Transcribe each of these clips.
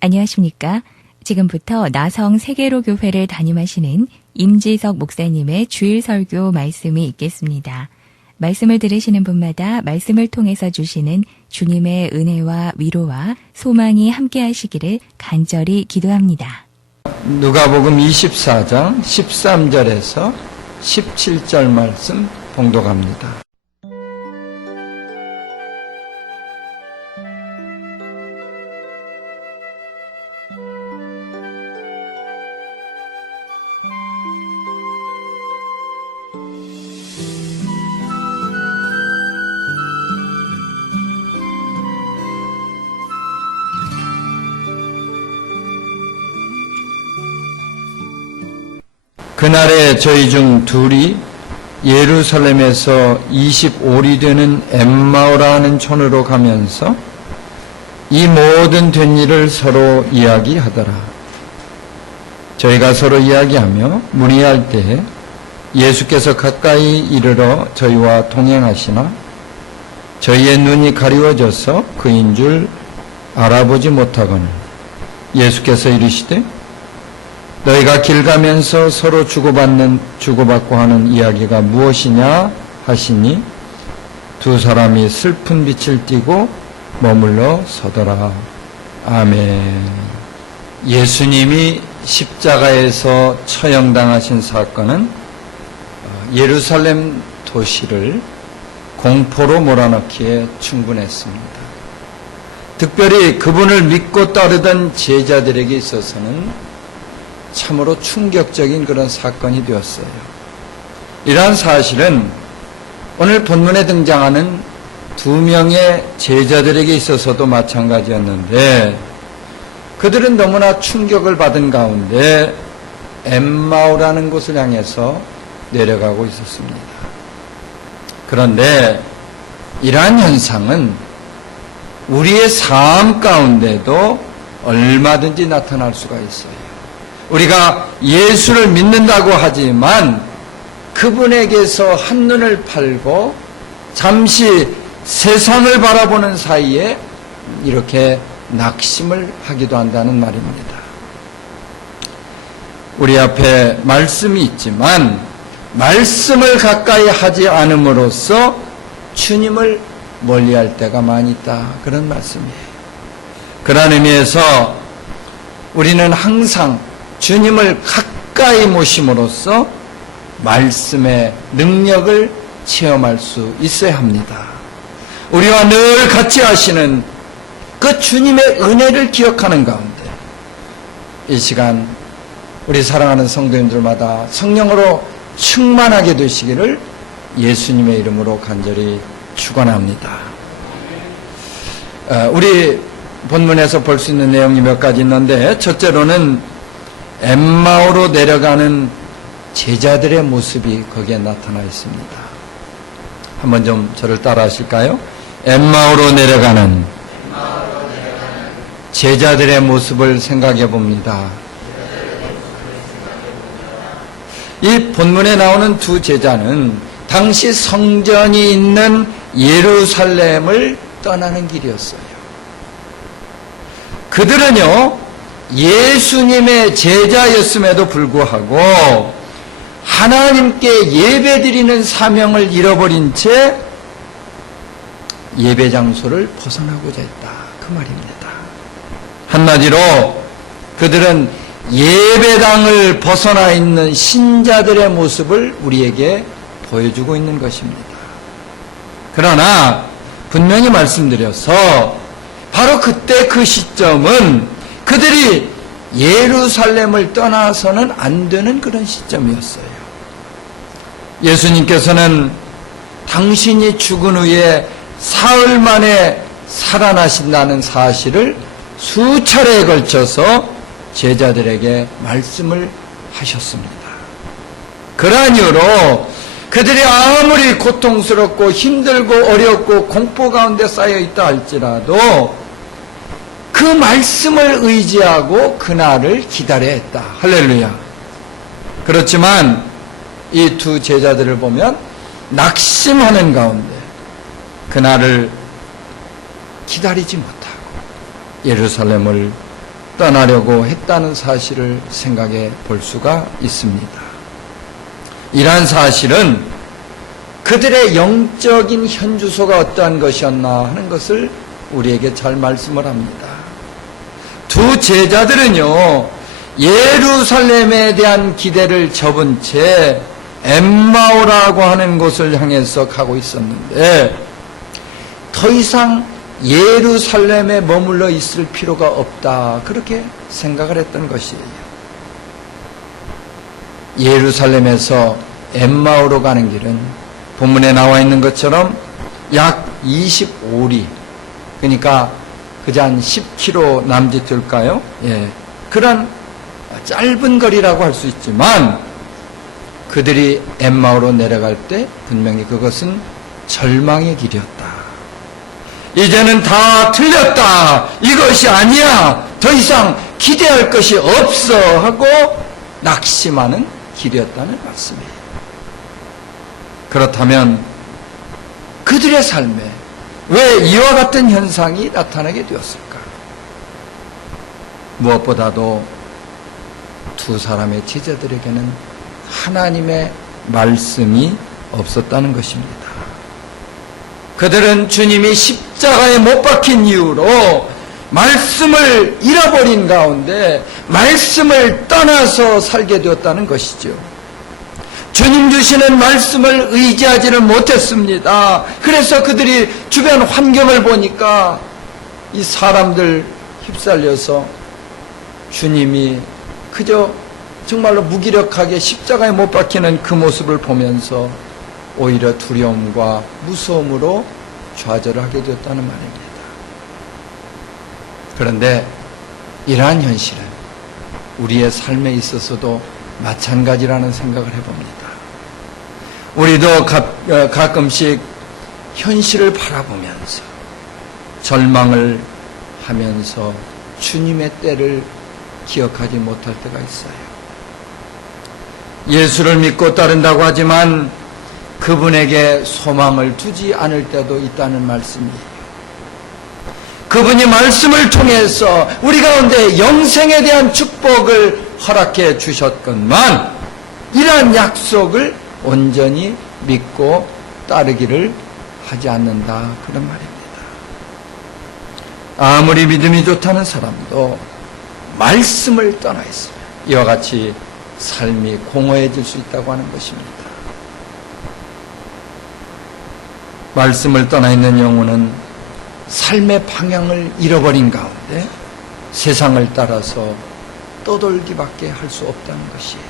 안녕하십니까? 지금부터 나성 세계로교회를 담임하시는 임지석 목사님의 주일 설교 말씀이 있겠습니다. 말씀을 들으시는 분마다 말씀을 통해서 주시는 주님의 은혜와 위로와 소망이 함께 하시기를 간절히 기도합니다. 누가복음 24장 13절에서 17절 말씀 봉독합니다. 그날에 저희 중 둘이 예루살렘에서 25리 되는 엠마오라 하는 촌으로 가면서 이 모든 된 일을 서로 이야기하더라. 저희가 서로 이야기하며 문의할 때 예수께서 가까이 이르러 저희와 동행하시나 저희의 눈이 가리워져서 그인 줄 알아보지 못하거늘 예수께서 이르시되 너희가 길 가면서 서로 주고받고 하는 이야기가 무엇이냐 하시니 두 사람이 슬픈 빛을 띠고 머물러 서더라. 아멘. 예수님이 십자가에서 처형당하신 사건은 예루살렘 도시를 공포로 몰아넣기에 충분했습니다. 특별히 그분을 믿고 따르던 제자들에게 있어서는 참으로 충격적인 그런 사건이 되었어요. 이러한 사실은 오늘 본문에 등장하는 두 명의 제자들에게 있어서도 마찬가지였는데 그들은 너무나 충격을 받은 가운데 엠마오라는 곳을 향해서 내려가고 있었습니다. 그런데 이러한 현상은 우리의 삶 가운데도 얼마든지 나타날 수가 있어요. 우리가 예수를 믿는다고 하지만 그분에게서 한눈을 팔고 잠시 세상을 바라보는 사이에 이렇게 낙심을 하기도 한다는 말입니다. 우리 앞에 말씀이 있지만 말씀을 가까이 하지 않음으로써 주님을 멀리할 때가 많이 있다. 그런 말씀이에요. 그런 의미에서 우리는 항상 주님을 가까이 모심으로써 말씀의 능력을 체험할 수 있어야 합니다. 우리와 늘 같이 하시는 그 주님의 은혜를 기억하는 가운데 이 시간 우리 사랑하는 성도님들마다 성령으로 충만하게 되시기를 예수님의 이름으로 간절히 축원합니다. 우리 본문에서 볼 수 있는 내용이 몇 가지 있는데 첫째로는 엠마오로 내려가는 제자들의 모습이 거기에 나타나 있습니다. 한번 좀 저를 따라 하실까요? 엠마오로 내려가는 제자들의 모습을 생각해 봅니다. 이 본문에 나오는 두 제자는 당시 성전이 있는 예루살렘을 떠나는 길이었어요. 그들은요, 예수님의 제자였음에도 불구하고 하나님께 예배드리는 사명을 잃어버린 채 예배 장소를 벗어나고자 했다. 그 말입니다. 한마디로 그들은 예배당을 벗어나 있는 신자들의 모습을 우리에게 보여주고 있는 것입니다. 그러나 분명히 말씀드려서 바로 그때 그 시점은 그들이 예루살렘을 떠나서는 안 되는 그런 시점이었어요. 예수님께서는 당신이 죽은 후에 사흘 만에 살아나신다는 사실을 수차례에 걸쳐서 제자들에게 말씀을 하셨습니다. 그러한 이유로 그들이 아무리 고통스럽고 힘들고 어렵고 공포 가운데 쌓여 있다 할지라도 그 말씀을 의지하고 그날을 기다려야 했다. 할렐루야. 그렇지만 이 두 제자들을 보면 낙심하는 가운데 그날을 기다리지 못하고 예루살렘을 떠나려고 했다는 사실을 생각해 볼 수가 있습니다. 이러한 사실은 그들의 영적인 현주소가 어떠한 것이었나 하는 것을 우리에게 잘 말씀을 합니다. 두 제자들은요, 예루살렘에 대한 기대를 접은 채 엠마오라고 하는 곳을 향해서 가고 있었는데 더 이상 예루살렘에 머물러 있을 필요가 없다, 그렇게 생각을 했던 것이에요. 예루살렘에서 엠마오로 가는 길은 본문에 나와 있는 것처럼 약 25리, 그러니까 그저 한 10km 남짓 될까요? 예, 그런 짧은 거리라고 할 수 있지만 그들이 엠마오로 내려갈 때 분명히 그것은 절망의 길이었다. 이제는 다 틀렸다, 이것이 아니야, 더 이상 기대할 것이 없어 하고 낙심하는 길이었다는 말씀이에요. 그렇다면 그들의 삶에 왜 이와 같은 현상이 나타나게 되었을까? 무엇보다도 두 사람의 제자들에게는 하나님의 말씀이 없었다는 것입니다. 그들은 주님이 십자가에 못 박힌 이후로 말씀을 잃어버린 가운데 말씀을 떠나서 살게 되었다는 것이죠. 주님 주시는 말씀을 의지하지는 못했습니다. 그래서 그들이 주변 환경을 보니까 이 사람들 휩쓸려서 주님이 그저 정말로 무기력하게 십자가에 못 박히는 그 모습을 보면서 오히려 두려움과 무서움으로 좌절을 하게 되었다는 말입니다. 그런데 이러한 현실은 우리의 삶에 있어서도 마찬가지라는 생각을 해봅니다. 우리도 가끔씩 현실을 바라보면서 절망을 하면서 주님의 때를 기억하지 못할 때가 있어요. 예수를 믿고 따른다고 하지만 그분에게 소망을 두지 않을 때도 있다는 말씀이에요. 그분이 말씀을 통해서 우리 가운데 영생에 대한 축복을 허락해 주셨건만 이러한 약속을 온전히 믿고 따르기를 하지 않는다, 그런 말입니다. 아무리 믿음이 좋다는 사람도 말씀을 떠나 있으면 이와 같이 삶이 공허해질 수 있다고 하는 것입니다. 말씀을 떠나 있는 영혼은 삶의 방향을 잃어버린 가운데 세상을 따라서 떠돌기밖에 할 수 없다는 것이에요.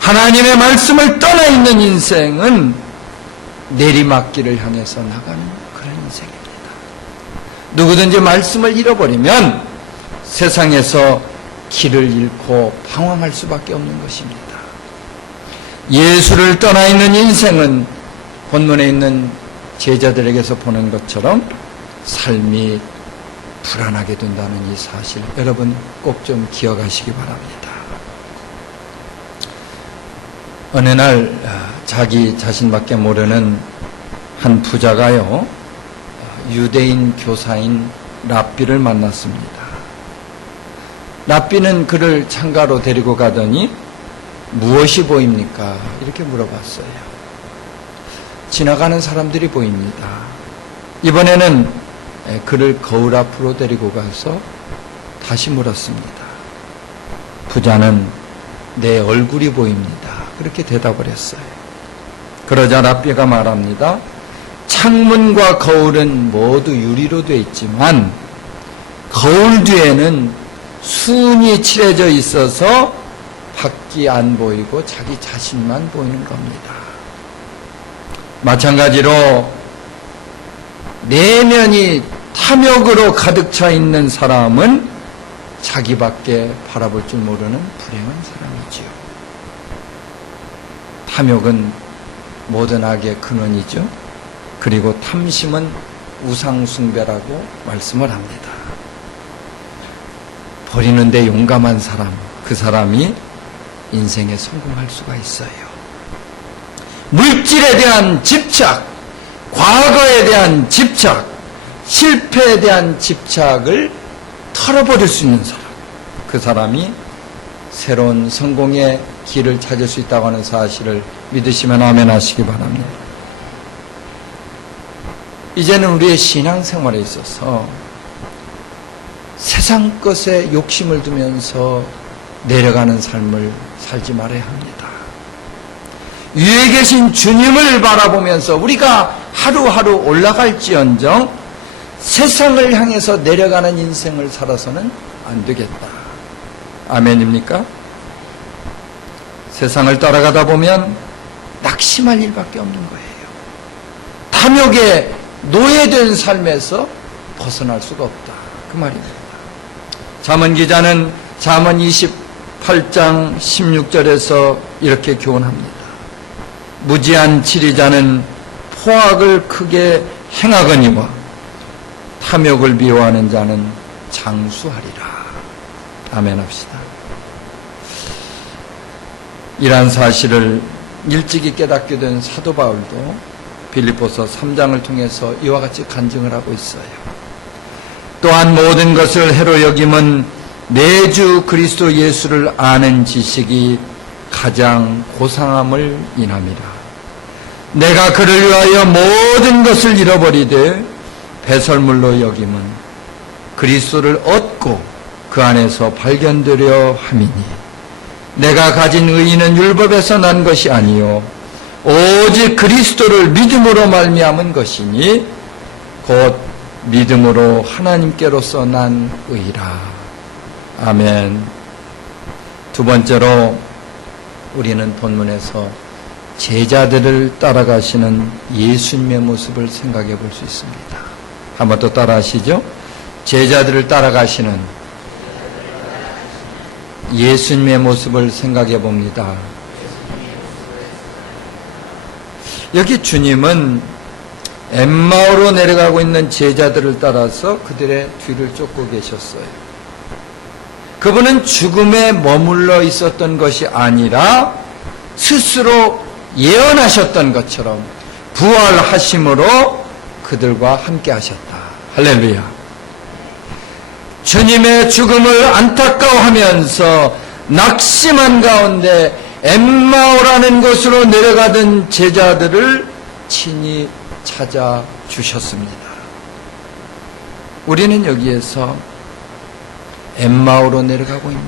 하나님의 말씀을 떠나 있는 인생은 내리막길을 향해서 나가는 그런 인생입니다. 누구든지 말씀을 잃어버리면 세상에서 길을 잃고 방황할 수밖에 없는 것입니다. 예수를 떠나 있는 인생은 본문에 있는 제자들에게서 보는 것처럼 삶이 불안하게 된다는 이 사실, 여러분 꼭 좀 기억하시기 바랍니다. 어느 날 자기 자신밖에 모르는 한 부자가요, 유대인 교사인 랍비를 만났습니다. 랍비는 그를 창가로 데리고 가더니 무엇이 보입니까? 이렇게 물어봤어요. 지나가는 사람들이 보입니다. 이번에는 그를 거울 앞으로 데리고 가서 다시 물었습니다. 부자는 내 얼굴이 보입니다. 그렇게 대답을 했어요. 그러자 랍비가 말합니다. 창문과 거울은 모두 유리로 되어 있지만 거울 뒤에는 순이 칠해져 있어서 밖이 안 보이고 자기 자신만 보이는 겁니다. 마찬가지로 내면이 탐욕으로 가득 차 있는 사람은 자기밖에 바라볼 줄 모르는 불행한 사람이지요. 탐욕은 모든 악의 근원이죠. 그리고 탐심은 우상숭배라고 말씀을 합니다. 버리는데 용감한 사람, 그 사람이 인생에 성공할 수가 있어요. 물질에 대한 집착, 과거에 대한 집착, 실패에 대한 집착을 털어버릴 수 있는 사람, 그 사람이 새로운 성공의 길을 찾을 수 있다고 하는 사실을 믿으시면 아멘 하시기 바랍니다. 이제는 우리의 신앙생활에 있어서 세상 것에 욕심을 두면서 내려가는 삶을 살지 말아야 합니다. 위에 계신 주님을 바라보면서 우리가 하루하루 올라갈지언정 세상을 향해서 내려가는 인생을 살아서는 안 되겠다. 아멘입니까? 세상을 따라가다 보면 낙심할 일밖에 없는 거예요. 탐욕에 노예된 삶에서 벗어날 수가 없다. 그 말입니다. 잠언 기자는 잠언 28장 16절에서 이렇게 교훈합니다. 무지한 지리자는 포악을 크게 행하거니와 탐욕을 미워하는 자는 장수하리라. 아멘 합시다. 이러한 사실을 일찍이 깨닫게 된 사도 바울도 빌립보서 3장을 통해서 이와 같이 간증을 하고 있어요. 또한 모든 것을 해로 여김은 내 주 그리스도 예수를 아는 지식이 가장 고상함을 인함이라. 내가 그를 위하여 모든 것을 잃어버리되 배설물로 여김은 그리스도를 얻고 그 안에서 발견되려 함이니 내가 가진 의의는 율법에서 난 것이 아니요 오직 그리스도를 믿음으로 말미암은 것이니 곧 믿음으로 하나님께로서 난 의라. 아멘. 두 번째로 우리는 본문에서 제자들을 따라가시는 예수님의 모습을 생각해 볼 수 있습니다. 한 번 더 따라하시죠. 제자들을 따라가시는 예수님의 모습을 생각해 봅니다. 여기 주님은 엠마오로 내려가고 있는 제자들을 따라서 그들의 뒤를 쫓고 계셨어요. 그분은 죽음에 머물러 있었던 것이 아니라 스스로 예언하셨던 것처럼 부활하심으로 그들과 함께 하셨다. 할렐루야. 주님의 죽음을 안타까워하면서 낙심한 가운데 엠마오라는 곳으로 내려가던 제자들을 친히 찾아주셨습니다. 우리는 여기에서 엠마오로 내려가고 있는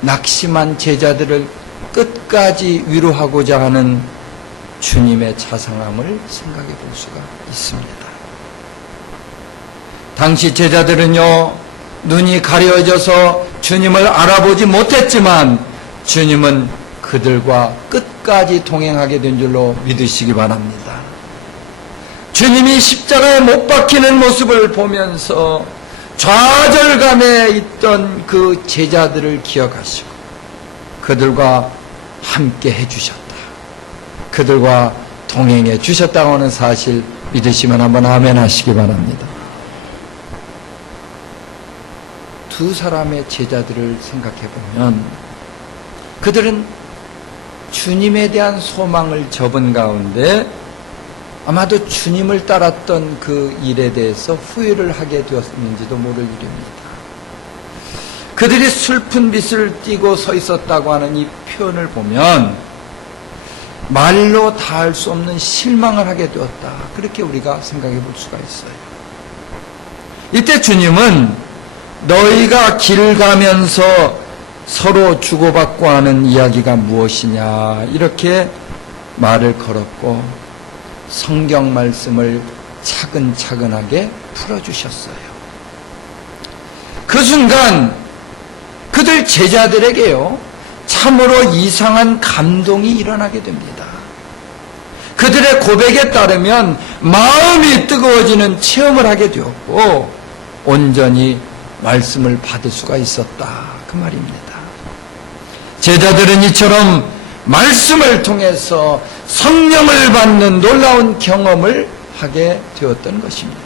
낙심한 제자들을 끝까지 위로하고자 하는 주님의 자상함을 생각해 볼 수가 있습니다. 당시 제자들은요, 눈이 가려져서 주님을 알아보지 못했지만 주님은 그들과 끝까지 동행하게 된 줄로 믿으시기 바랍니다. 주님이 십자가에 못 박히는 모습을 보면서 좌절감에 있던 그 제자들을 기억하시고 그들과 함께 해주셨다. 그들과 동행해 주셨다고 하는 사실 믿으시면 한번 아멘 하시기 바랍니다. 두 사람의 제자들을 생각해 보면 그들은 주님에 대한 소망을 접은 가운데 아마도 주님을 따랐던 그 일에 대해서 후회를 하게 되었는지도 모를 일입니다. 그들이 슬픈 빛을 띠고 서 있었다고 하는 이 표현을 보면 말로 다할 수 없는 실망을 하게 되었다. 그렇게 우리가 생각해 볼 수가 있어요. 이때 주님은 너희가 길 가면서 서로 주고받고 하는 이야기가 무엇이냐 이렇게 말을 걸었고 성경 말씀을 차근차근하게 풀어주셨어요. 그 순간 그들 제자들에게요 참으로 이상한 감동이 일어나게 됩니다. 그들의 고백에 따르면 마음이 뜨거워지는 체험을 하게 되었고 온전히 말씀을 받을 수가 있었다 그 말입니다. 제자들은 이처럼 말씀을 통해서 성령을 받는 놀라운 경험을 하게 되었던 것입니다.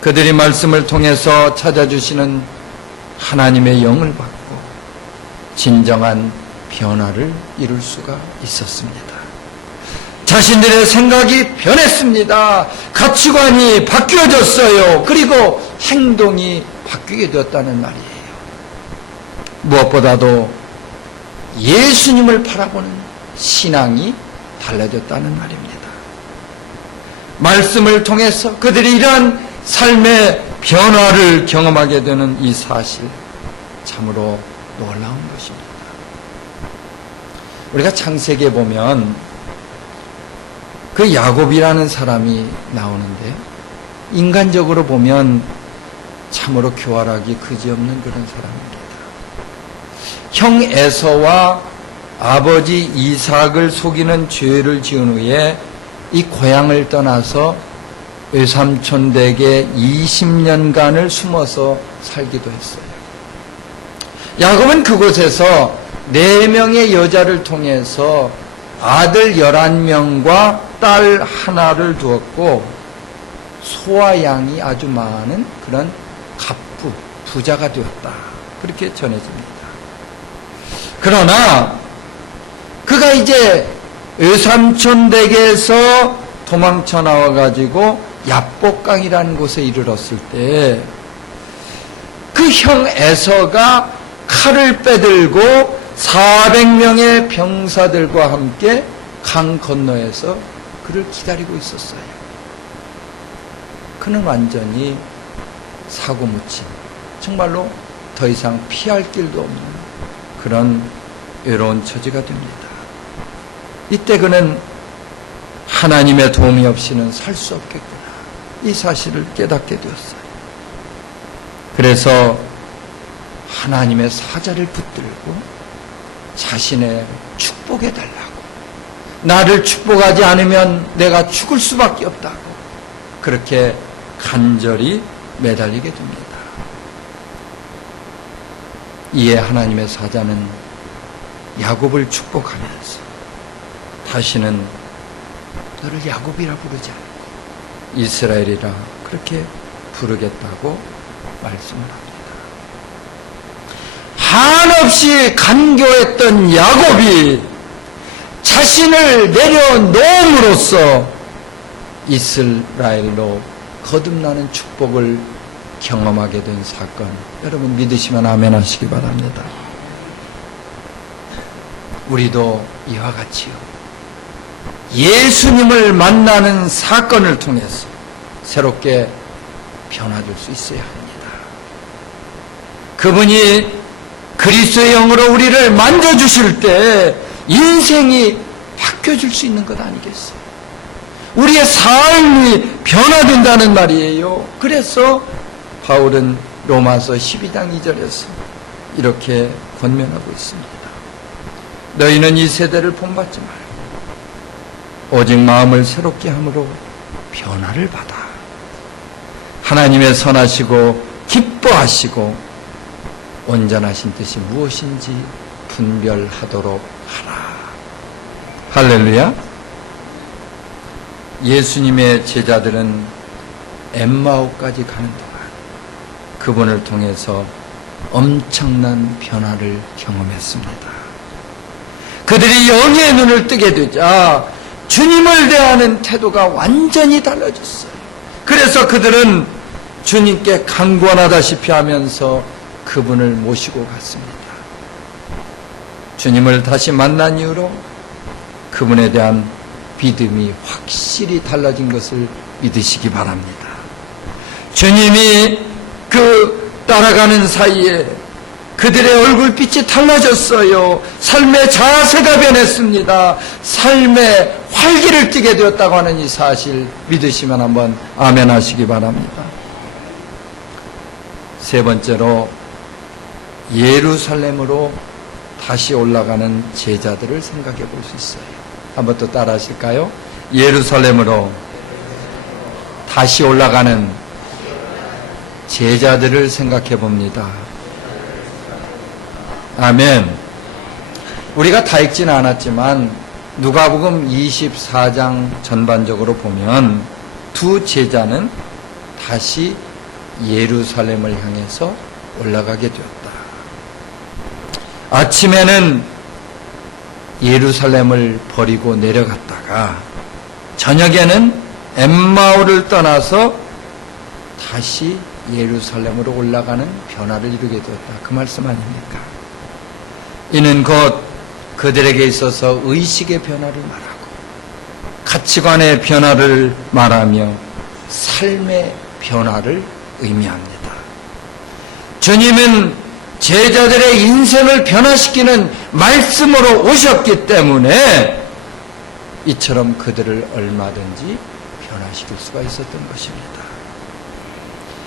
그들이 말씀을 통해서 찾아주시는 하나님의 영을 받고 진정한 변화를 이룰 수가 있었습니다. 자신들의 생각이 변했습니다. 가치관이 바뀌어졌어요. 그리고 행동이 바뀌게 되었다는 말이에요. 무엇보다도 예수님을 바라보는 신앙이 달라졌다는 말입니다. 말씀을 통해서 그들이 이러한 삶의 변화를 경험하게 되는 이 사실, 참으로 놀라운 것입니다. 우리가 창세기에 보면 그 야곱이라는 사람이 나오는데, 인간적으로 보면 참으로 교활하기 그지없는 그런 사람입니다. 형 에서와 아버지 이삭을 속이는 죄를 지은 후에 이 고향을 떠나서 외삼촌 댁에 20년간을 숨어서 살기도 했어요. 야곱은 그곳에서 4명의 여자를 통해서 아들 11명과 딸 하나를 두었고, 소와 양이 아주 많은 그런 갑부, 부자가 되었다, 그렇게 전해집니다. 그러나 그가 이제 외삼촌 댁에서 도망쳐 나와가지고 야복강이라는 곳에 이르렀을 때, 그 형 에서가 칼을 빼들고 400명의 병사들과 함께 강 건너에서 그를 기다리고 있었어요. 그는 완전히 사고무친, 정말로 더 이상 피할 길도 없는 그런 외로운 처지가 됩니다. 이때 그는 하나님의 도움이 없이는 살 수 없겠구나, 이 사실을 깨닫게 되었어요. 그래서 하나님의 사자를 붙들고 자신의 축복해달라고, 나를 축복하지 않으면 내가 죽을 수밖에 없다고 그렇게 간절히 매달리게 됩니다. 이에 하나님의 사자는 야곱을 축복하면서 다시는 너를 야곱이라 부르지 않고 이스라엘이라 그렇게 부르겠다고 말씀을 합니다. 한없이 간교했던 야곱이 자신을 내려놓음으로써 이스라엘로 거듭나는 축복을 경험하게 된 사건, 여러분 믿으시면 아멘 하시기 바랍니다. 우리도 이와 같이요, 예수님을 만나는 사건을 통해서 새롭게 변화될 수 있어야 합니다. 그분이 그리스도의 영으로 우리를 만져주실 때 인생이 바뀌어질 수 있는 것 아니겠어요? 우리의 삶이 변화된다는 말이에요. 그래서 바울은 로마서 12장 2절에서 이렇게 권면하고 있습니다. 너희는 이 세대를 본받지 말고 오직 마음을 새롭게 함으로 변화를 받아 하나님의 선하시고 기뻐하시고 온전하신 뜻이 무엇인지 분별하도록 하라. 할렐루야. 예수님의 제자들은 엠마오까지 가는 동안 그분을 통해서 엄청난 변화를 경험했습니다. 그들이 영의 눈을 뜨게 되자 주님을 대하는 태도가 완전히 달라졌어요. 그래서 그들은 주님께 강권하다시피 하면서 그분을 모시고 갔습니다. 주님을 다시 만난 이후로 그분에 대한 믿음이 확실히 달라진 것을 믿으시기 바랍니다. 주님이 따라가는 사이에 그들의 얼굴빛이 달라졌어요. 삶의 자세가 변했습니다. 삶의 활기를 띠게 되었다고 하는 이 사실 믿으시면 한번 아멘 하시기 바랍니다. 세 번째로 예루살렘으로 다시 올라가는 제자들을 생각해 볼 수 있어요. 한번 또 따라 하실까요? 예루살렘으로 다시 올라가는 제자들을 생각해 봅니다. 아멘. 우리가 다 읽지는 않았지만 누가복음 24장 전반적으로 보면 두 제자는 다시 예루살렘을 향해서 올라가게 되었다. 아침에는 예루살렘을 버리고 내려갔다가 저녁에는 엠마오를 떠나서 다시 예루살렘으로 올라가는 변화를 이루게 되었다. 그 말씀 아닙니까? 이는 곧 그들에게 있어서 의식의 변화를 말하고 가치관의 변화를 말하며 삶의 변화를 의미합니다. 주님은 제자들의 인생을 변화시키는 말씀으로 오셨기 때문에 이처럼 그들을 얼마든지 변화시킬 수가 있었던 것입니다.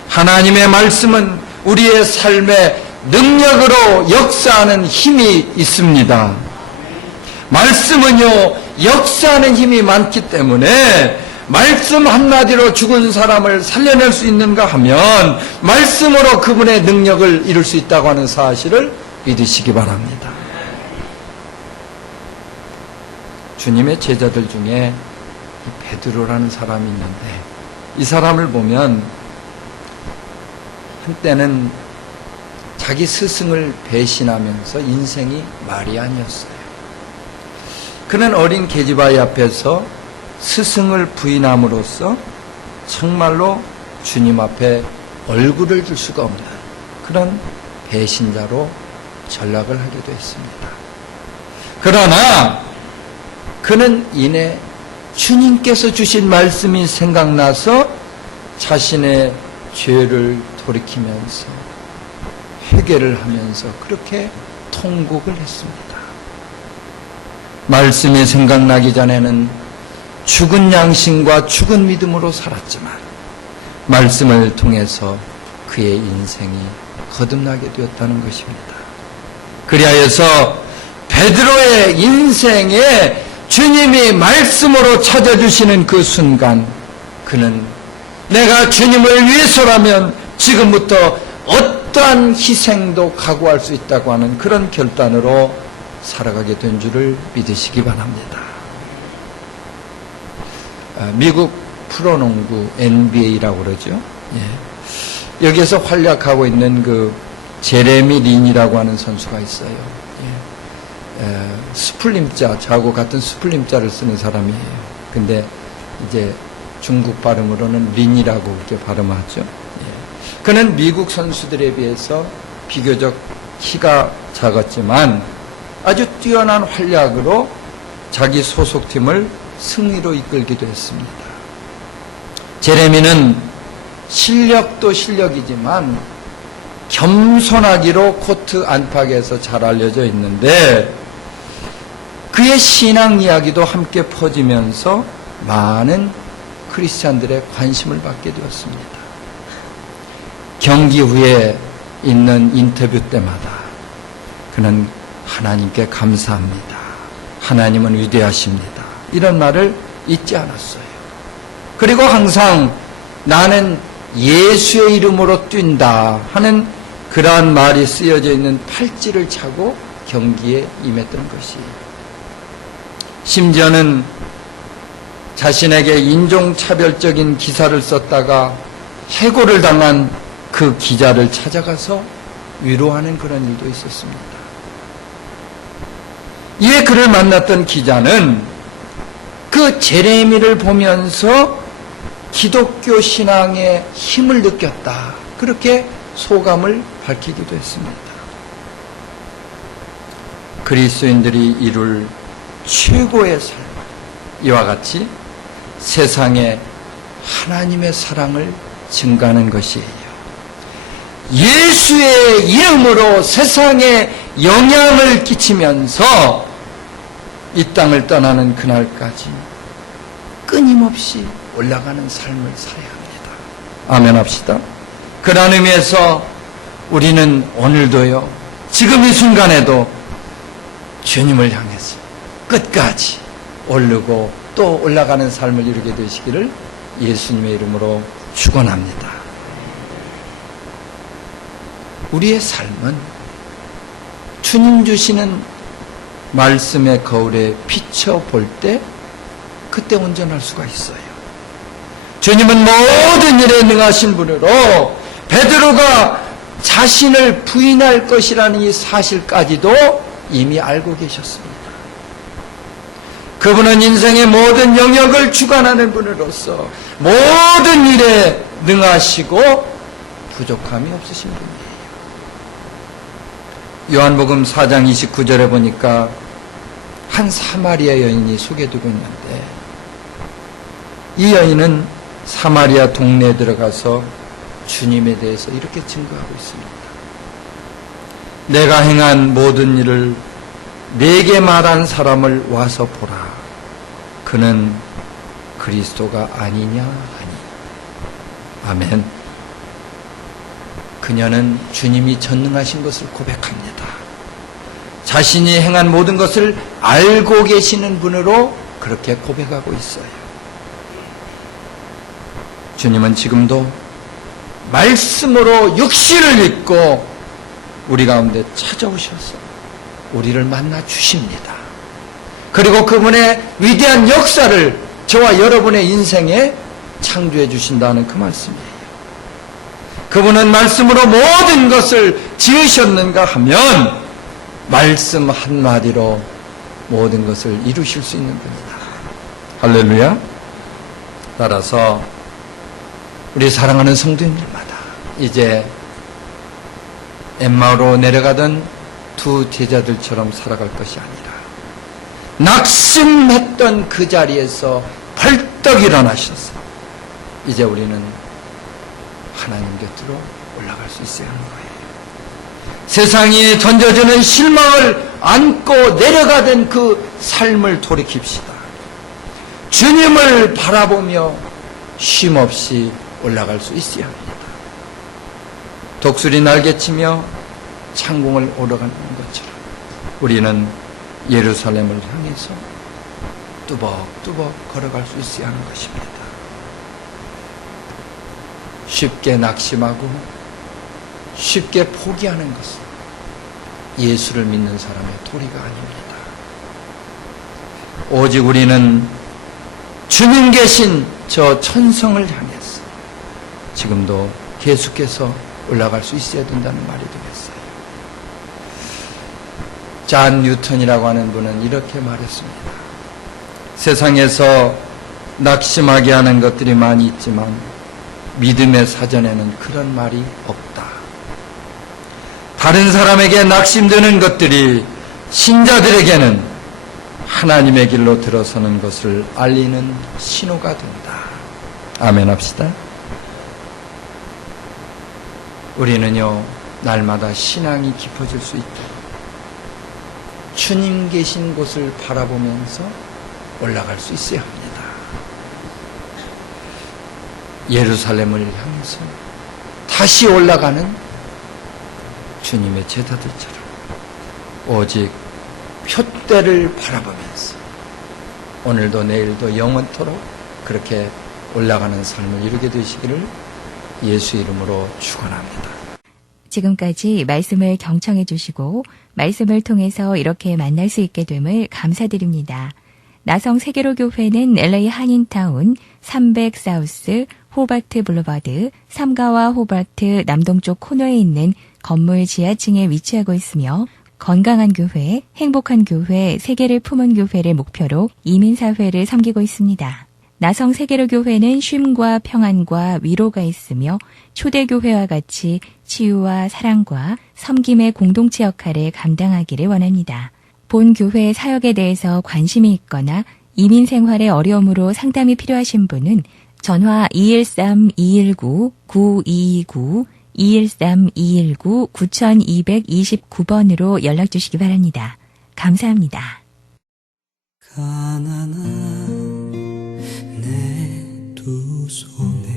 하나님의 말씀은 우리의 삶에 능력으로 역사하는 힘이 있습니다. 말씀은요, 역사하는 힘이 많기 때문에 말씀 한마디로 죽은 사람을 살려낼 수 있는가 하면 말씀으로 그분의 능력을 이룰 수 있다고 하는 사실을 믿으시기 바랍니다. 주님의 제자들 중에 베드로라는 사람이 있는데 이 사람을 보면 한때는 자기 스승을 배신하면서 인생이 말이 아니었어요. 그는 어린 계집아이 앞에서 스승을 부인함으로써 정말로 주님 앞에 얼굴을 들 수가 없는 그런 배신자로 전락을 하게 됐습니다. 그러나 그는 이내 주님께서 주신 말씀이 생각나서 자신의 죄를 돌이키면서 회개를 하면서 그렇게 통곡을 했습니다. 말씀이 생각나기 전에는 죽은 양심과 죽은 믿음으로 살았지만 말씀을 통해서 그의 인생이 거듭나게 되었다는 것입니다. 그리하여서 베드로의 인생에 주님이 말씀으로 찾아주시는 그 순간 그는 내가 주님을 위해서라면 지금부터 어떠한 희생도 각오할 수 있다고 하는 그런 결단으로 살아가게 된 줄을 믿으시기 바랍니다. 미국 프로농구 NBA라고 그러죠. 예. 여기에서 활약하고 있는 그 제레미 린이라고 하는 선수가 있어요. 예. 스플림자, 저하고 같은 스플림자를 쓰는 사람이에요. 근데 이제 중국 발음으로는 린이라고 이렇게 발음하죠. 예. 그는 미국 선수들에 비해서 비교적 키가 작았지만 아주 뛰어난 활약으로 자기 소속팀을 승리로 이끌기도 했습니다. 제레미는 실력도 실력이지만 겸손하기로 코트 안팎에서 잘 알려져 있는데 그의 신앙 이야기도 함께 퍼지면서 많은 크리스찬들의 관심을 받게 되었습니다. 경기 후에 있는 인터뷰 때마다 그는 하나님께 감사합니다. 하나님은 위대하십니다. 이런 말을 잊지 않았어요. 그리고 항상 나는 예수의 이름으로 뛴다 하는 그러한 말이 쓰여져 있는 팔찌를 차고 경기에 임했던 것이에요. 심지어는 자신에게 인종차별적인 기사를 썼다가 해고를 당한 그 기자를 찾아가서 위로하는 그런 일도 있었습니다. 이에 그를 만났던 기자는 그 제레미를 보면서 기독교 신앙의 힘을 느꼈다. 그렇게 소감을 밝히기도 했습니다. 그리스도인들이 이룰 최고의 삶, 이와 같이 세상에 하나님의 사랑을 증가하는 것이에요. 예수의 이름으로 세상에 영향을 끼치면서 이 땅을 떠나는 그날까지 끊임없이 올라가는 삶을 살아야 합니다. 아멘 합시다. 그런 의미에서 우리는 오늘도요, 지금 이 순간에도 주님을 향해서 끝까지 오르고 또 올라가는 삶을 이루게 되시기를 예수님의 이름으로 축원합니다. 우리의 삶은 주님 주시는 말씀의 거울에 비춰볼 때 그때 온전할 수가 있어요. 주님은 모든 일에 능하신 분으로 베드로가 자신을 부인할 것이라는 이 사실까지도 이미 알고 계셨습니다. 그분은 인생의 모든 영역을 주관하는 분으로서 모든 일에 능하시고 부족함이 없으신 분이에요. 요한복음 4장 29절에 보니까 한 사마리아 여인이 소개되고 있는데, 이 여인은 사마리아 동네에 들어가서 주님에 대해서 이렇게 증거하고 있습니다. 내가 행한 모든 일을 내게 말한 사람을 와서 보라. 그는 그리스도가 아니냐 하니. 아멘. 그녀는 주님이 전능하신 것을 고백합니다. 자신이 행한 모든 것을 알고 계시는 분으로 그렇게 고백하고 있어요. 주님은 지금도 말씀으로 육신을 입고 우리 가운데 찾아오셔서 우리를 만나 주십니다. 그리고 그분의 위대한 역사를 저와 여러분의 인생에 창조해 주신다는 그 말씀이에요. 그분은 말씀으로 모든 것을 지으셨는가 하면 말씀 한마디로 모든 것을 이루실 수 있는 분이다. 할렐루야. 따라서 우리 사랑하는 성도님들마다 이제 엠마오로 내려가던 두 제자들처럼 살아갈 것이 아니라 낙심했던 그 자리에서 벌떡 일어나셔서 이제 우리는 하나님 곁으로 올라갈 수 있어야 하는 거예요. 세상이 던져주는 실망을 안고 내려가던 그 삶을 돌이킵시다. 주님을 바라보며 쉼없이 올라갈 수 있어야 합니다. 독수리 날개치며 창공을 오러가는 것처럼 우리는 예루살렘을 향해서 뚜벅뚜벅 걸어갈 수 있어야 하는 것입니다. 쉽게 낙심하고 쉽게 포기하는 것은 예수를 믿는 사람의 도리가 아닙니다. 오직 우리는 주님 계신 저 천성을 향해서 지금도 계속해서 올라갈 수 있어야 된다는 말이 되겠어요. 잔 뉴턴이라고 하는 분은 이렇게 말했습니다. 세상에서 낙심하게 하는 것들이 많이 있지만 믿음의 사전에는 그런 말이 없다. 다른 사람에게 낙심되는 것들이 신자들에게는 하나님의 길로 들어서는 것을 알리는 신호가 된다. 아멘 합시다. 우리는요, 날마다 신앙이 깊어질 수 있도록 주님 계신 곳을 바라보면서 올라갈 수 있어야 합니다. 예루살렘을 향해서 다시 올라가는 주님의 제자들처럼 오직 표대를 바라보면서 오늘도 내일도 영원토록 그렇게 올라가는 삶을 이루게 되시기를 예수 이름으로 축원합니다. 지금까지 말씀을 경청해 주시고 말씀을 통해서 이렇게 만날 수 있게 됨을 감사드립니다. 나성 세계로교회는 LA 한인타운 300 사우스 호바트 블루버드 삼가와 호바트 남동쪽 코너에 있는 건물 지하층에 위치하고 있으며 건강한 교회, 행복한 교회, 세계를 품은 교회를 목표로 이민사회를 섬기고 있습니다. 나성 세계로교회는 쉼과 평안과 위로가 있으며 초대교회와 같이 치유와 사랑과 섬김의 공동체 역할을 감당하기를 원합니다. 본 교회의 사역에 대해서 관심이 있거나 이민 생활의 어려움으로 상담이 필요하신 분은 전화 213-219-9229 213-219-9229번으로 연락 주시기 바랍니다. 감사합니다. 가난한 내 두 손에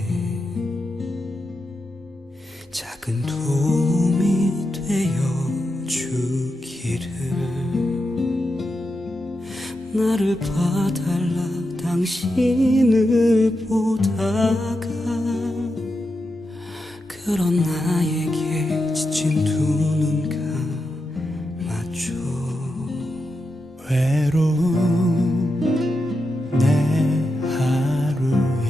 작은 도움이 되어 주기를 나를 봐달라 당신을 보다가 그런 나에게 지친 두 눈 감아줘 외로운 내 하루에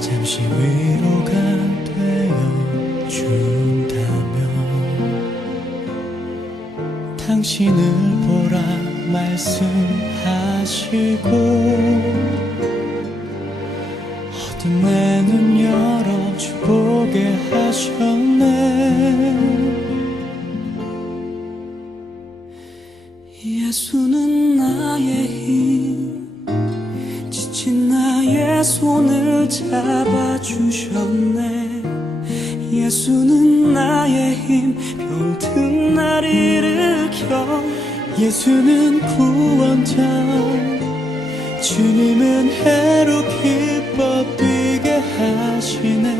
잠시 위로가 되어 준다면 당신을 보라 말씀하시고 어둠 내 눈 열어 주 보게 하셨네. 예수는 나의 힘, 지친 나의 손을 잡아주셨네. 예수는 나의 힘, 병든 날 일으켜. 예수는 구원자, 주님은 해로 기뻐 뛰게 하시네.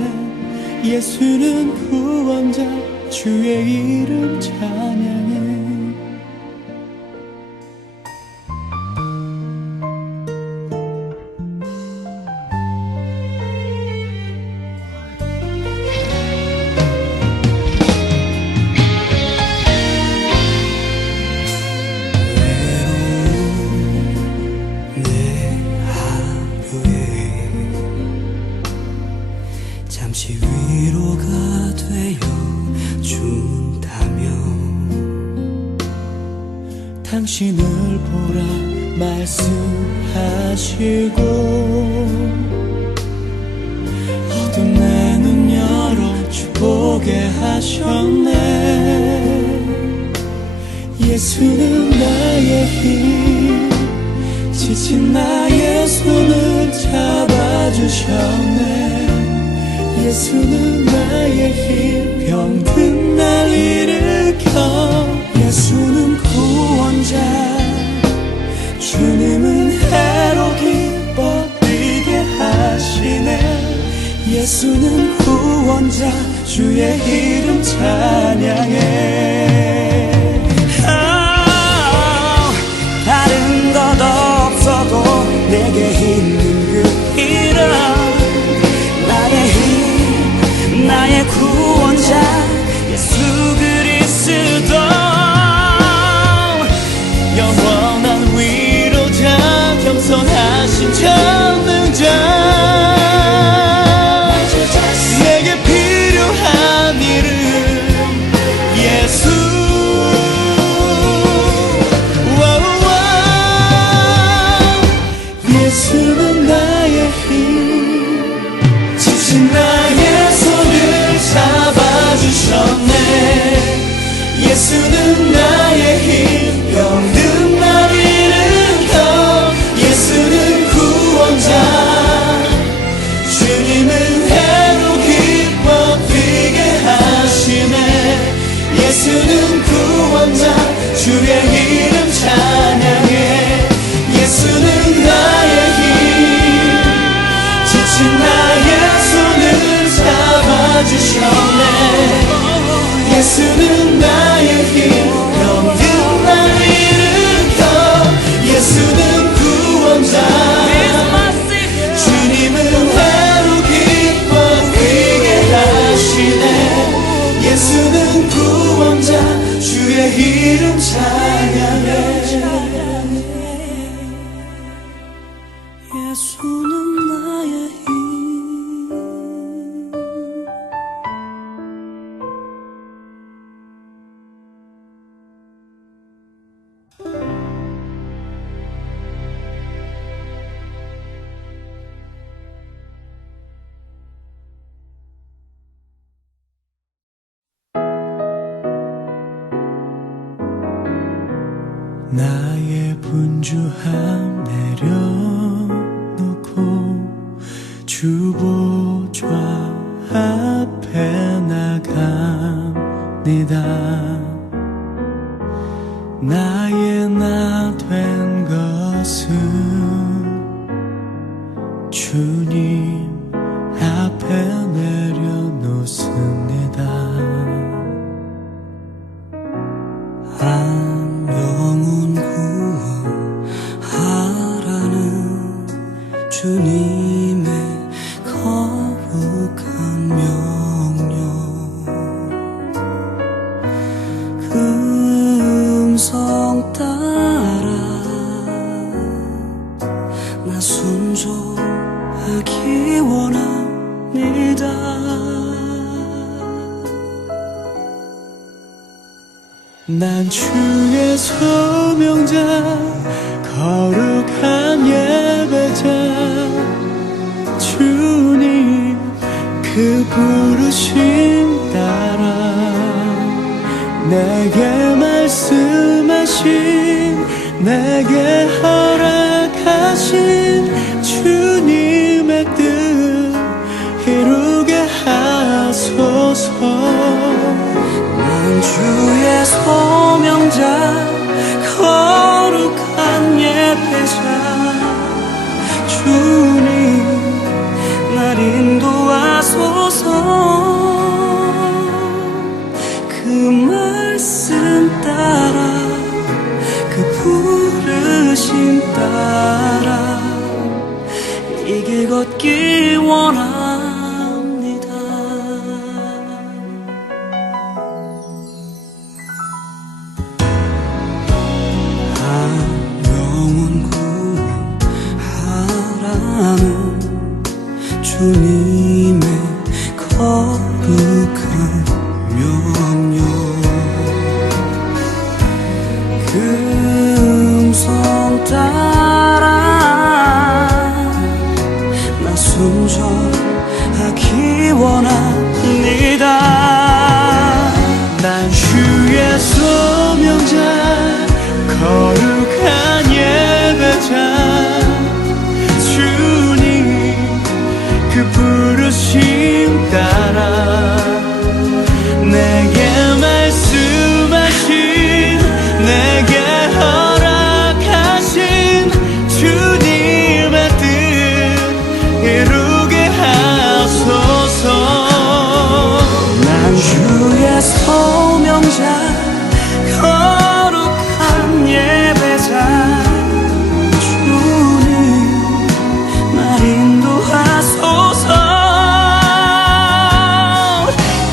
예수는 구원자, 주의 이름 찬양해. 잠시 위로가 되어 준다면 당신을 보라 말씀하시고 어둠 내 눈 열어 주 보게 하셨네. 예수는 나의 힘, 지친 나의 손을 잡아주셨네. 예수는 나의 힘, 병든 날 일으켜. 예수는 구원자, 주님은 해로 기뻐 뛰게 하시네. 예수는 구원자, 주의 이름 찬양해. 다른 것 없어도 내게 있는 그 이름, 나의 힘, 나의 구원자, 예수 그리스도. 영원한 위로자, 겸손하신 전능자, 내게 필요한 이름 예수. 예수는 나의 힘, 지친 나의 손을 잡아주셨네. 예수는 나의 힘, 병든 날 일으켜. 예수는 구원자, 주님은 해로 기뻐 뛰게 하시네. 예수는 구원자, 주의 이름 찬양해. 예수는 나의 힘, 지친 나의 손을 잡아주셨네. 예수는 나의 힘, 병든 날 일으켜. 예수는 구원자, 주님은 해로 기뻐 뛰게 하시네. 예수는 구원자, 주의 이름 찬양해. 예수는 나의 힘. 나의 분주함 내려놓고 주 보좌 앞에 나갑니다. 나의 나 된 것은 주님 앞에 내려놓습니다. 영혼 구원하라는 주님의 거룩한 명령, 그 음성 따라 나 순종하기 원합니다. 난 주의 소명자, 거룩한 예배자, 주님 그 그 부르심 따라 내게 말씀하신 내게 허락하신 주님의 뜻 이루게 하소서. 난 주의 소명자 거룩한 예배자 주님 날 인도하소서. 그 말씀 따라 그 부르심 따라 이 길 걷기 원합니다. 영혼 구원하라는 주님의 거룩한 명령 그 음성 따라 나 순종하기 원합니다. 난 주의 소명자 거룩한 예배자 주님 그 부르심 따라 내게 말씀하신 내게 허락하신 주님의 뜻 이루게 하소서. 난 주의 소명자 거룩한 예배자 주님 날 인도하소서.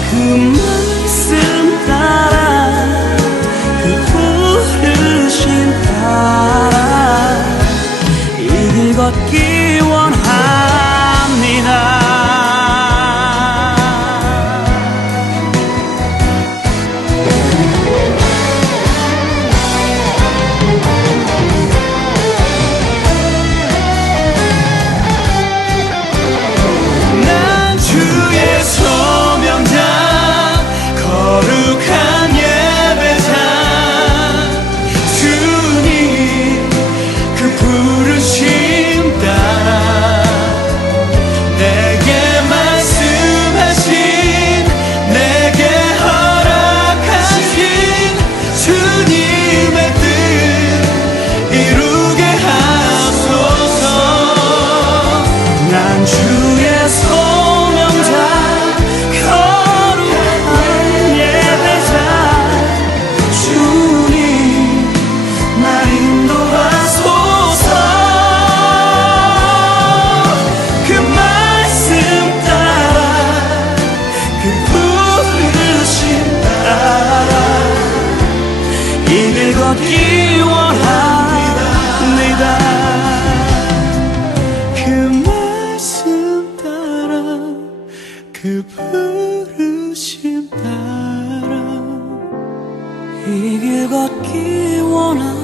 그 말씀 따라 그 부르심 따라 이 길 걷기 원합니다. 난 주의 소명자 거룩한 예배자 주님 그 부르심 따라 내게 말씀하신 내게 허락하신 주님의 뜻 이루게 하소서. 난 주의 소명자 거룩한 예배자 주님 날 인도하소서. 그 말씀 따라 그 부르심 따라 이 길 걷기 원합니다. 그 말씀 따라 그 부르심 따라 이 길 걷기 원합니다.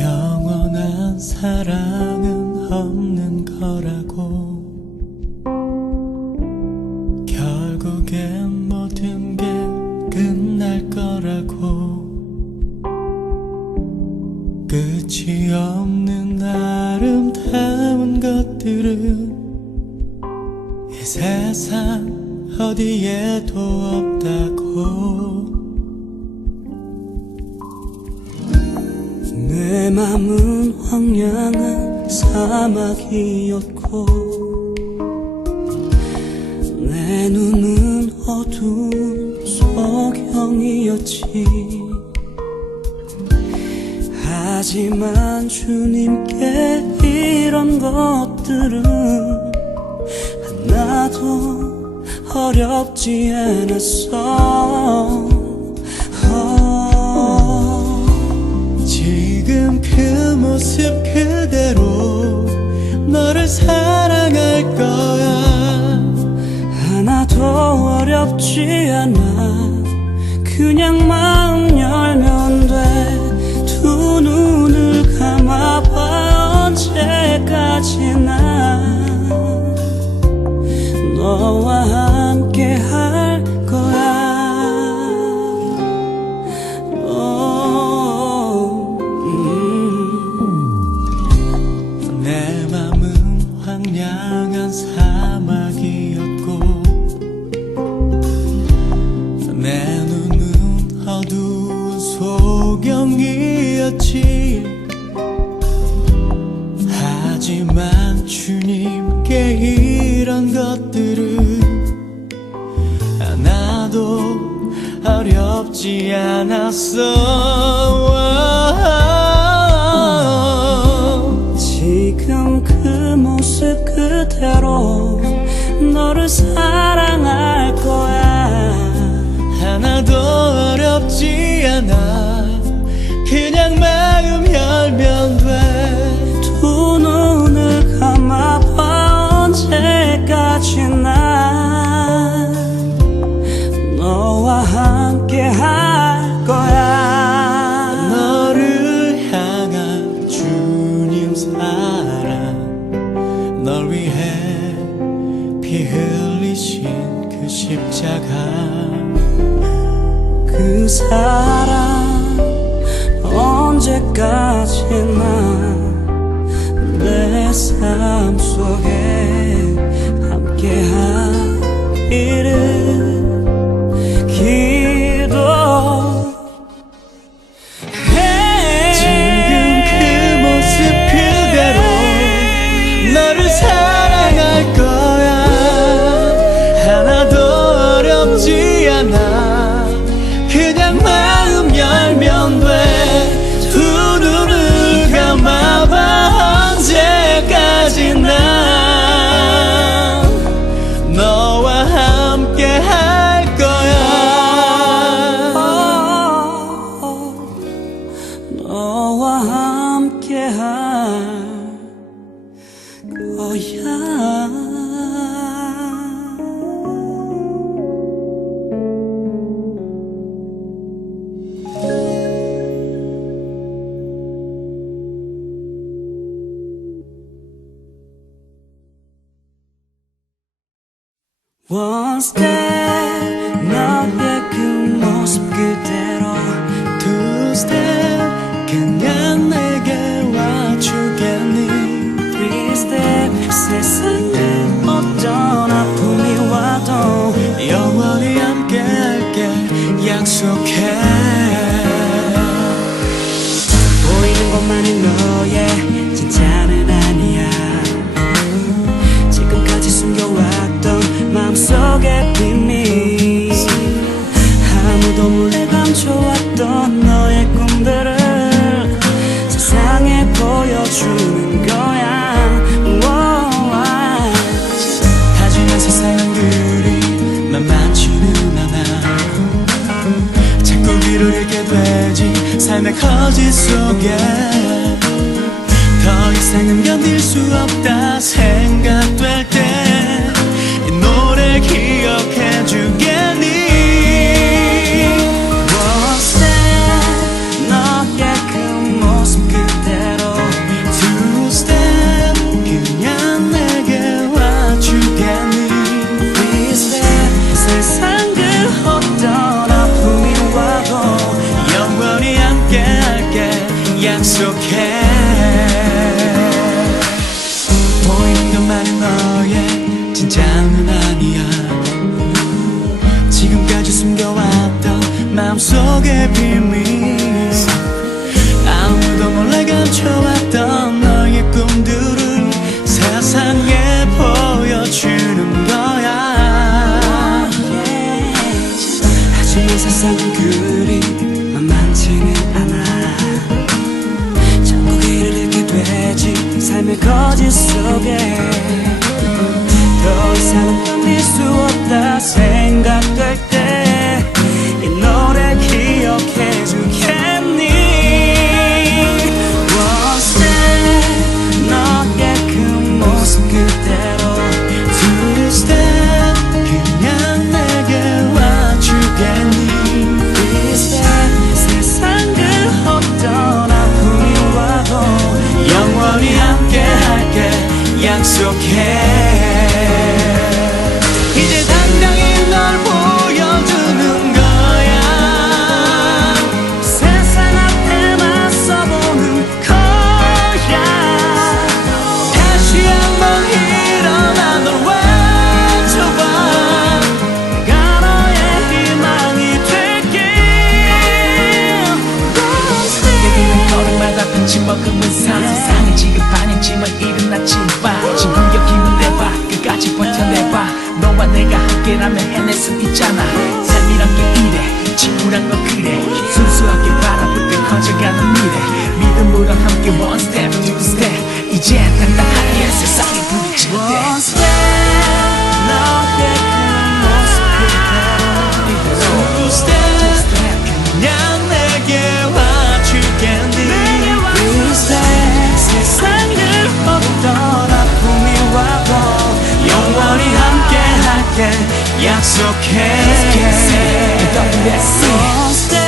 영원한 사랑은 없는 거라고 결국엔 모든 게 끝날 거라고 끝이 없는 아름다운 것들은 이 세상 어디에도 없다고 내 맘은 황량한 사막이었고 내 눈은 어두운 소경이었지 하지만 주님께 이런 것들은 하나도 어렵지 않았어. 지금 그 모습 그대로 너를 사랑할 거야. 하나도 어렵지 않아. 그냥 마음 열면 돼. 두 눈을 감아봐. 언제까지나 너와 함께 할 거야. 내 맘은 황량한 사막이었고 내 눈은 어두운 소경이었지. 하지만 주님께 이런 것들은 하나도 어렵지 않았어. 지금 그 모습 그대로 너를 사랑할 거야. 하나도 어렵지 않아. 그냥 마음 열면 돼. 두 눈을 감아봐. 언제까지나 너와 함께 할 거야. 너를 향한 주님 사랑, 널 위해 피 흘리신 그 십자가, 그 사랑 언제까지나 내 삶 속에 함께하기를 기도해. 지금 그 모습 그대로 너를 사랑할 거야. 하나도 어렵지 않아. 그냥 마음 열면 돼. 두 눈을 감아봐. 언제까지나 너와 함께 할 거야. 너와 함께 할 거야. One step 너의 그 모습 그대로. Two step 그냥 내게 와주겠니. Three step 세상 그 어떤 아픔이 와도 영원히 함께 할게 약속해. 보이는 것만은 너의 진짜는 아니야. 지금까지 숨겨왔던 마음속의 비밀, 아무도 몰래 감춰왔던 너의 꿈들을 세상에 보여주는 거야. 하지만 세상은 그리 만만치는 않아. 자꾸 길을 잃게 되지 삶의 거짓 속에. 더 이상은 견딜 수 없다 생각될 때 이 노래 기억해 주겠니. One step 너의 그 모습 그대로. Two step 그냥 내게 와주겠니. Three step 세상 그 어떤 아픔이 와도 영원히 함께 할게 약속해. 수 있잖아. 삶이란 게 이래, 친구란 건 그래. 순수하게 바라볼 때 커져가는 미래. 믿음으로 함께 one step, two step. 이제 당당하게 세상에 부딪힐 때 one step, 너의 그 모습 그대로 two step, 그냥 내게 와주겠니. Three step, 세상을 어떤 아픔이 와도 영원히 함께 할게 약속해. One step,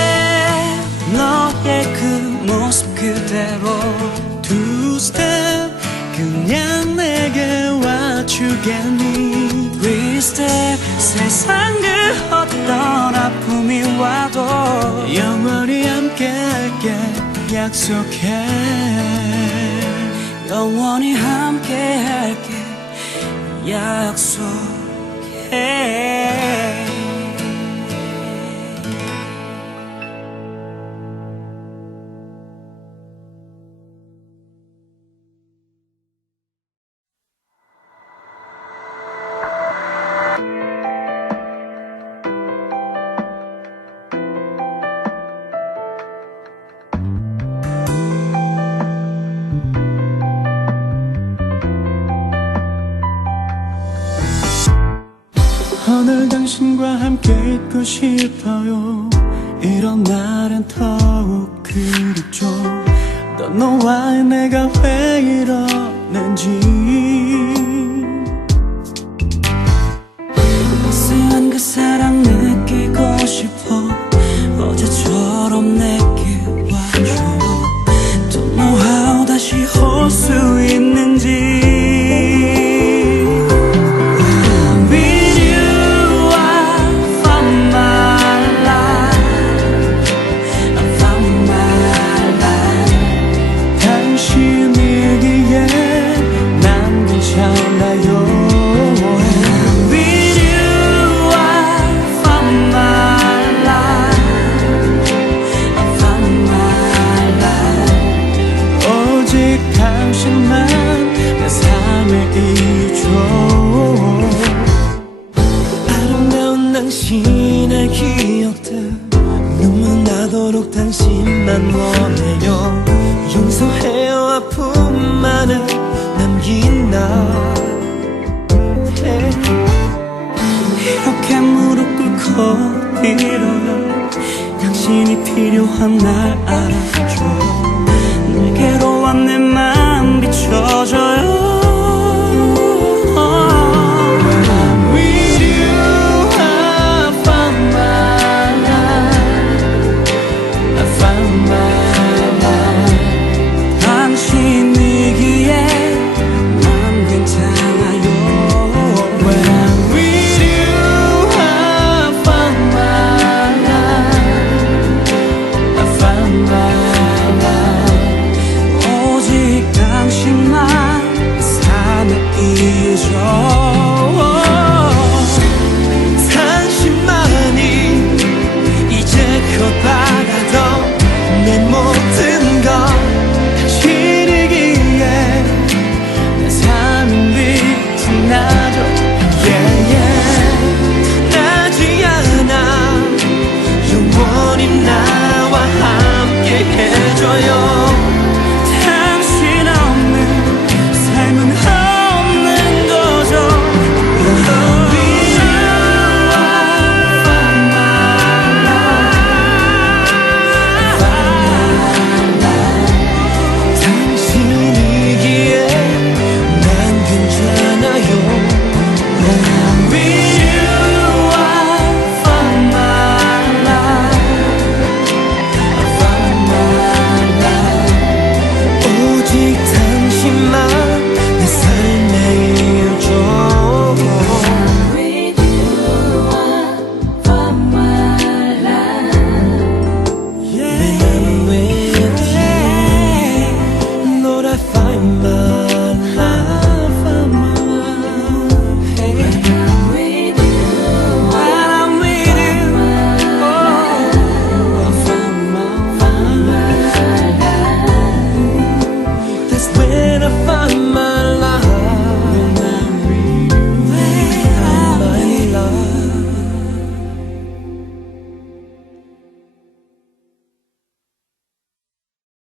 너의 그 모습 그대로 Two step, 그냥 내게 와주겠니. Three step, 세상을 어떤 아픔이 와도 영원히 함께 할게 약속해. 영원히 함께 할게 약속해. 오늘 당신과 함께 있고 싶어요. 이런 날은 더욱 그립죠. 넌 너와 내가 왜 이러는지. 미세한 그 사랑 느끼고 싶어. 어제처럼 내게 와줘. Don't know how 다시 올 수 있는지. 당신만 내 삶의 이조. 아름다운 당신의 기억들 눈물 나도록 당신만 원해요. 용서해요 아픔만을 남긴 나. 이렇게 무릎 꿇고 빌어요. 당신이 필요한 날 알아줘. 내게로 와 내 맘 비춰줘요.